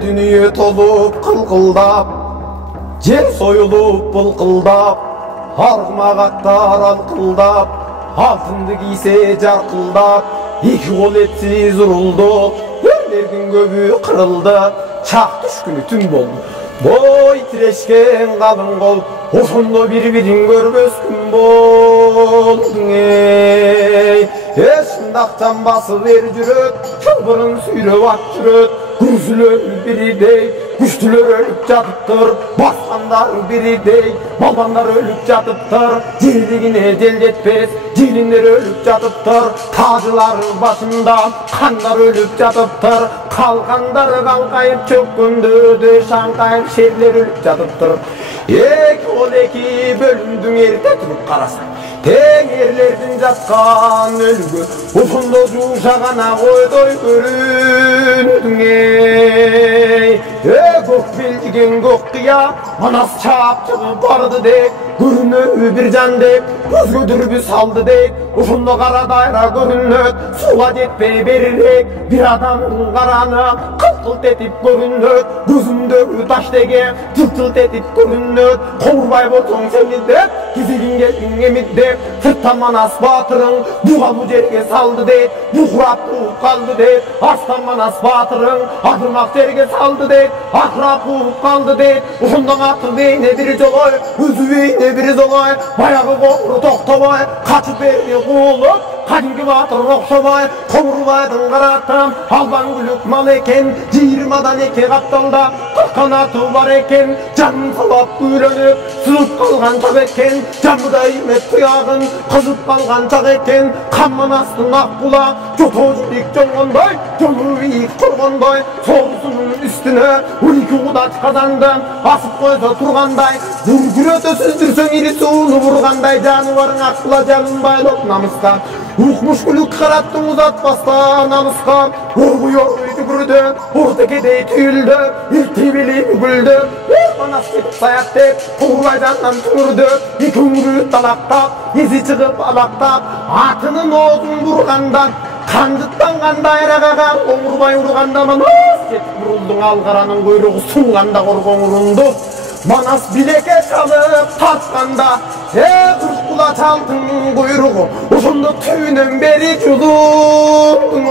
Dünya tolup kılkıldap, yer soyulup bılkıldap, harmağatlar alkıldap, altındı giyse jarkıldap, iki kol etsiz uruldu, yerlerдің көбü kırıldı, çak düşkünü tüm boldu. Boy tireşken kalın kol, oşondo bir-birin görmös gün boldun ey. Şundaq can basıp er jüröt, çılbırın süyröp at jüröt, gürsülör biridey, güçlüler ölüp jatıptır, baskanlar biridey, balbanlar ölüp jatıptır, jeldigine jel jetpes, jelinler ölüp jatıptır, tacılar başında kanlar ölüp jatıptır, kalkanlar kalkayıp çökkündü, şankayıp şerler ölüp jatıptır. Eki ol eki bölümdüň erite turup karasan, teң erlerden жатқан өлgü, ошондо жушагана койдой көрүнүдүң ey. Көк белдиген көк кыя, Манас чапчыгы барды деп, көрүнөбү бир жан деп, көзгө дүрбү салды деп, ошондо кара дайра көрүнөт, сууга жетпей берирээк, бир адамдын караны кылт этип көрүнөт, көзүндөгү таш деге жылт этип көрүнөт, кобурбай болсоң сеңилдеп, кизигиң келдиң эмиттеп, сырттан Манас батырың буга бу жерге салды дейт, бухурап кууп калды дейт, арстан Манас батырың адырмак жерге салды дейт, акырап кууп калды дейт, ошондон аты бейне бир жолой, өзү бейне бир золой, баягы кобуру токтобой, качып берди куулуп, кадимки батыр окшобой, кобурбайдын каратам албан күлүк мал экен, 20дан 2 капталда 40 канаты бар экен, жанын салап күйлөнүп, сызып калган так экен, жамбыда иймет туягын кызып калган чак экен, Манастын ак була, жотождик жоңгондой, жолу ийик коргондой, соосунун үстүнө 12 кудач казандан асып койсо тургандай, зүргүрөтө сүздүрсөң ири сууну бургандай, жаныбарың ак була жанын байлап намыска, укмуш күлүк караттың узатпастан намыска, оргуй жүгүрдү, ортекедей түйүлдү, иртибили бүгүлдү, Манас кетип саят деп, кубурбайдандан түңүрдү, эки үңүрү талактап, эси чыгып алактап, атынын оозун бургандан, канжыттанган дайрагага оңурбай урганда Манас кетип бурулдуң алгаранын куйругу сунганда коргоң урунду. Манас билекке чалып татканда, 40 кулач алтын куйругу, ошондо түбүнөн бери жулундуң.